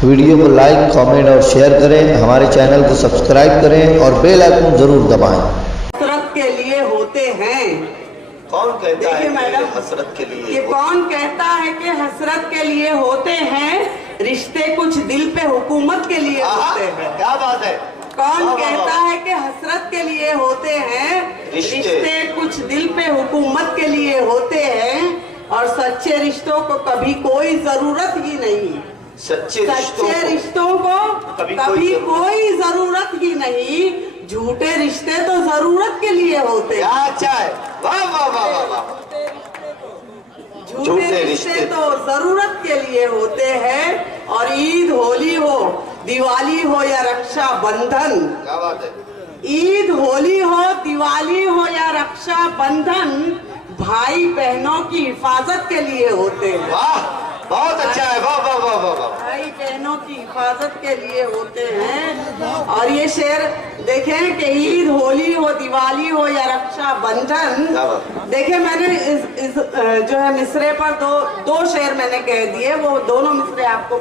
Video को like, comment और share करें। हमारे चैनल को सब्सक्राइब करें और बेल आइकन जरूर दबाएं। हसरत के लिए होते हैं। कौन कहता है मैडम, कि हसरत के लिए? ये कौन कहता है कि हसरत के लिए होते हैं? रिश्ते कुछ दिल पे हुकूमत के लिए होते हैं। क्या बात है? कौन कहता है कि हसरत के लिए होते हैं? रिश्ते कुछ दिल पे हुकूमत के लिए होते हैं और सच्चे रिश्तों को कभी कोई जरूरत ही नहीं। सच्चे रिश्तों को कभी कोई जरूरत ही नहीं। झूठे रिश्ते तो जरूरत के लिए होते हैं। अच्छा है, वाह वाह वाह वाह वाह। झूठे रिश्ते तो जरूरत के लिए होते हैं। और ईद, होली हो, दिवाली हो या रक्षा बंधन, क्या बात है? ईद, होली हो, दिवाली हो या रक्षा बंधन भाई बहनों की हिफाजत के लिए होते हैं। वाह, बहुत अच्छा है, वाह वाह वाह वाह वाह। भाई बहनों की हिफाजत के लिए होते हैं। और ये शेर देखें कि ईद, होली हो, दिवाली हो या रक्षा बंधन, देखें मैंने इस जो है मिसरे पर दो शेर मैंने कह दिए, वो दोनों मिसरे आपको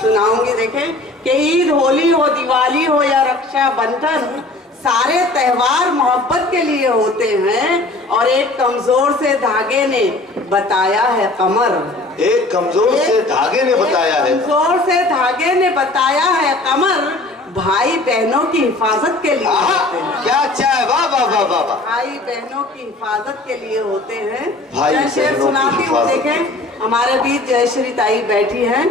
सुनाऊंगी। देखें कि ईद, होली हो, दिवाली हो या रक्षा बंधन सारे त्योहार मोहब्बत के लिए होते हैं। और एक कमजोर से धागे ने बताया है कमर, एक कमजोर से धागे ने बताया है, कमजोर से धागे ने बताया है कमर भाई बहनों की हिफाजत के लिए होते हैं। क्या अच्छा है, वाह वाह वाह वाह वाह। भाई बहनों की हिफाजत के लिए होते हैं। भाई शेर सुनाती हूँ। देखें हमारे बीच जयश्री ताई बैठी हैं,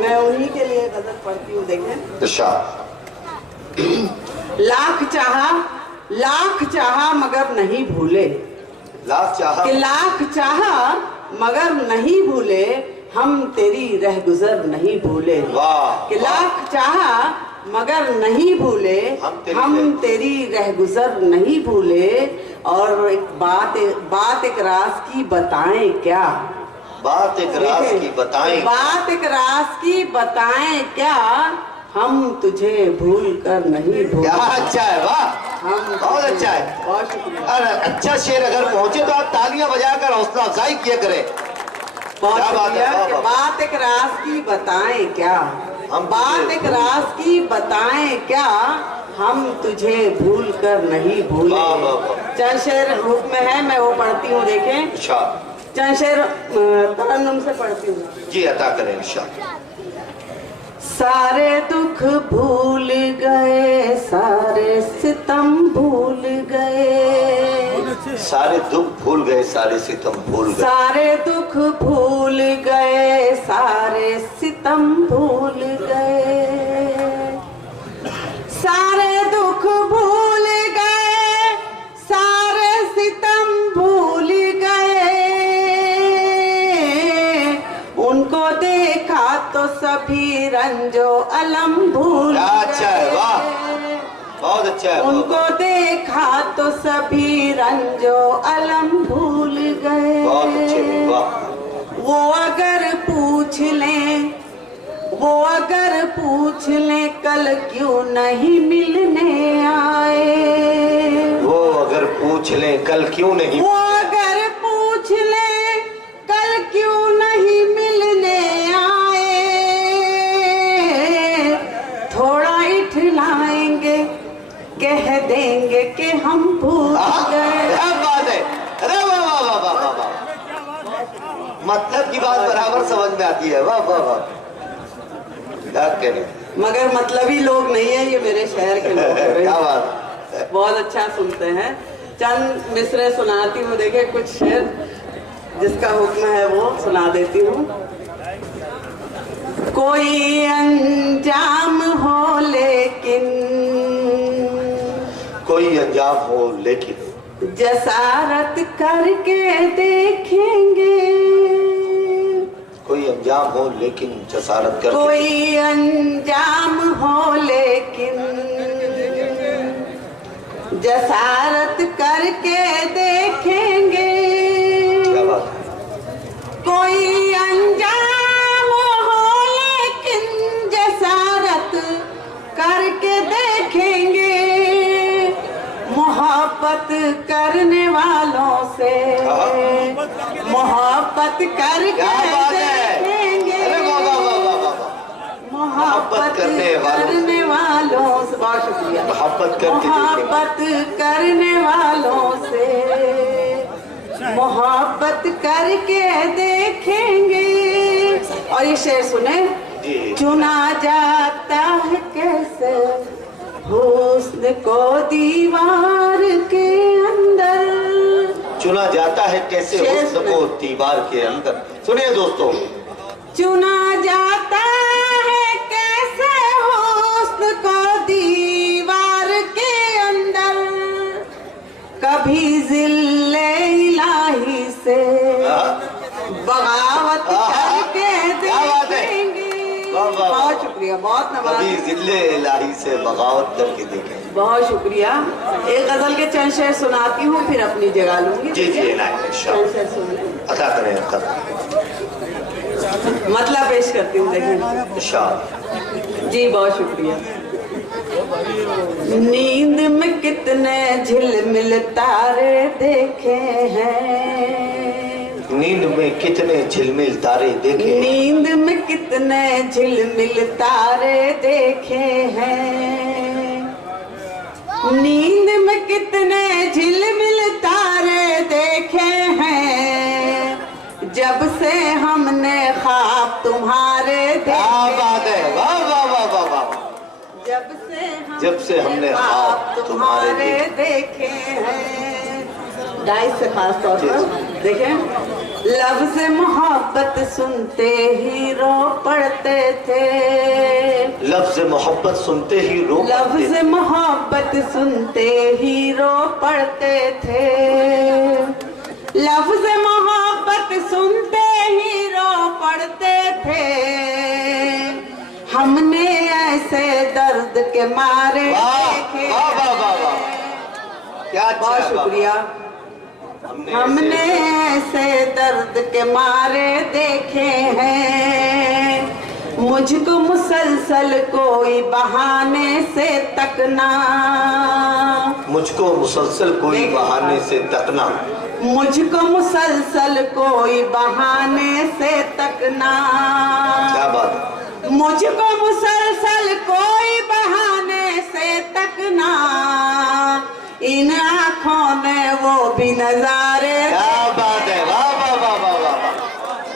मैं उन्हीं के लिए गजल पढ़ती हूँ। देखें, लाख चाहा मगर नहीं भूले, लाख चाहा मगर नहीं भूले, हम तेरी रहगुजर नहीं भूले। वाह, कि लाख चाहा मगर नहीं भूले, हम तेरी रहगुजर नहीं भूले। और एक बात एक राज की बताएं क्या, बात एक राज की बताएं, बात एक राज की बताएं क्या, हम तुझे भूल कर नहीं भूले। क्या अच्छा है, वाह, बहुत अच्छा है, बहुत शुक्रिया। अरे अच्छा शेर अगर पहुंचे तो आप तालियां बजाकर हौसला अफजाई किया करें। बहुत शुक्रिया। बात एक राज की बताएं क्या, हम बात एक राज की बताएं क्या, हम तुझे भूल कर नहीं भूले। चंद शेर हुक्म है, मैं वो पढ़ती हूँ। देखें, चंद शेर तरन्नुम से पढ़ती हूँ। जी अता करें इंशाअल्लाह। सारे दुख भूल गए, सारे सितम भूल गए, सारे दुख भूल गए, सारे सितम भूल गए, सारे दुख भूल गए, सारे सितम भूल गए, सारे दुख भूल गए, सारे सितम भूल गए, उनको देखा तो सभी रंजो अलम भूल गए। अच्छा है, वाह, बहुत अच्छा है। उनको देखा तो सभी रंजो अलम भूल गए। बहुत अच्छे, वाह। वो अगर पूछ लें कल क्यों नहीं मिलने आए, वो अगर पूछ लें कल क्यों नहीं, वो अगर पूछ लें कल क्यों नहीं मिलने आए, थोड़ा इठलाएंगे कह देंगे कि हम भूल गए। क्या बात है, अरे वाह वाह वाह वाह वाह वाह, मतलब की बात बराबर समझ में आती है, वाह वाह वाह। क्या करें, मगर मतलबी लोग नहीं है ये, मेरे शहर के लोग हैं। क्या बात, बहुत अच्छा सुनते हैं। चंद मिसरे सुनाती हूँ। देखे कुछ शेर जिसका हुक्म है वो सुना देती हूँ। कोई अंजाम हो लेकिन, कोई अंजाम हो लेकिन जसारत करके देखेंगे, कोई अंजाम हो लेकिन जसारत करके, कोई अंजाम हो लेकिन जसारत करके देखेंगे, क्या बात, कोई अंजाम हो लेकिन जसारत करके देखेंगे, मोहब्बत करने वालों से मोहब्बत करके देखेंगे, करने वालों से, बहुत शुक्रिया, मोहब्बत करने वालों से मोहब्बत करके देखेंगे। और ये शेर सुने, चुना जाता है कैसे हुस्न को दीवार के अंदर, चुना जाता है कैसे हुस्न को दीवार के अंदर। सुनिए दोस्तों, चुना जाता है कैसे हुस्न को दीवार के अंदर, कभी जिल्ले इलाही से बगावत करके देखेंगे। बहुत शुक्रिया, बहुत नवाज, कभी जिल्ले इलाही से बगावत करके देखेंगे। बहुत शुक्रिया। एक गजल के चंद शेर सुनाती हूँ, फिर अपनी जगह लूंगी। जी जी, अता करें, मतलब पेश करती हूँ, देखें जी। बहुत शुक्रिया। नींद में कितने झिलमिल तारे देखे हैं, नींद में कितने झिलमिल तारे देखे, नींद में कितने झिलमिल तारे देखे हैं, नींद में कितने झिलमिल तारे देखे हैं, जब से हमने ख्वाब तुम्हारे देखे। बात है, वाह वाह वाह वाह वाह। जब से हमने ख्वाब तुम्हारे देखे हैं, डाइस से खास तौर पर देखें। लफ्ज़ मोहब्बत सुनते ही रो पड़ते थे, लफ्ज़ मोहब्बत सुनते ही रो, लफ्ज़ मोहब्बत सुनते ही रो पड़ते थे, लफ्ज़ मोहब्बत सुनते ही रो पड़ते थे, हमने ऐसे दर्द के मारे देखे। क्या, बहुत शुक्रिया। हमने ऐसे दर्द के मारे देखे हैं, मुझको मुसलसल कोई बहाने से तकना, मुझको मुसलसल कोई बहाने से तकना, मुझको मुसलसल कोई बहाने से तकना। क्या बात, मुझको मुसलसल कोई बहाने से तकना, इन आँखों ने वो भी नजारे। क्या बात है, वाह वाह वाह वाह वाह।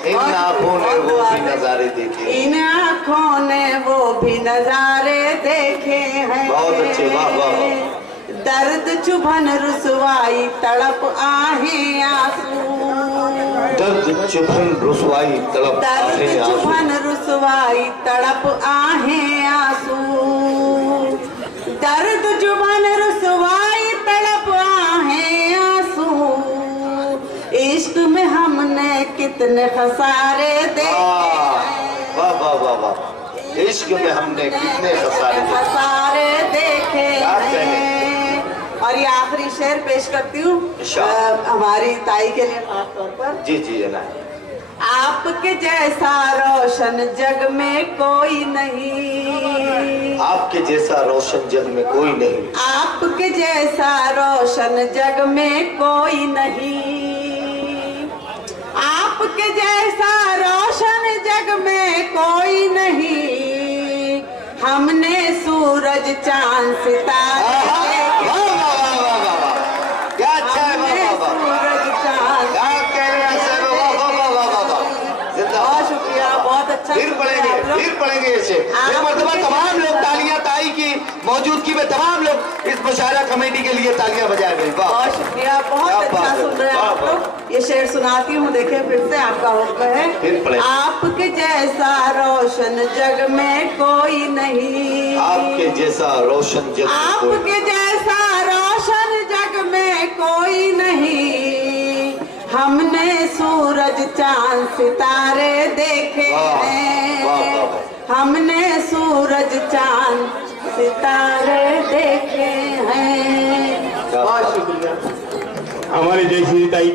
इन आँखों ने वो भी नजारे देखे, इन आँखों ने वो भी नजारे देखे हैं। बहुत अच्छे, वाह वाह वाह। दर्द चुभन रुसवाई तड़प आहें आंसू, दर्द चुभन रुसवाई तड़प, दर्द चुभन रुसवाई तड़प आहें आंसू, दर्द चुभन रुसवाई तड़प आहें आंसू, इश्क में हमने कितने खसारे देखे। वाह वाह वाह वाह, इश्क में हमने कितने खसारे देखे हैं। और ये आखिरी शेर पेश करती हूँ हमारी ताई के लिए खास तौर पर। जी जी, है ना। आपके जैसा रोशन जग में कोई नहीं, आपके जैसा रोशन जग में कोई नहीं, आपके जैसा रोशन जग में कोई नहीं, आपके जैसा रोशन जग में कोई नहीं, हमने सूरज चांद सितारे देखे। क्या अच्छा है, सूरज चांद। बहुत शुक्रिया, बहुत अच्छा। फिर पढ़ेंगे इसे एक मरतबा। तमाम लोग तालियां, ताई की मौजूदगी में तमाम लोग इस मुशायरा कमेटी के लिए तालियां बजाए गए। बहुत शुक्रिया, बहुत अच्छा सुन रहे हैं आप लोग। ये शेर सुनाती हूँ, देखें फिर से, आपका हुक्म है। आपके जैसा रोशन जग में कोई नहीं, आपके जैसा रोशन जग, आपके जैसा रोशन जग में कोई नहीं, हमने सूरज चांद सितारे देखे हैं, हमने सूरज चांद सितारे देखे हैं। बहुत शुक्रिया। हमारे जैसी ताई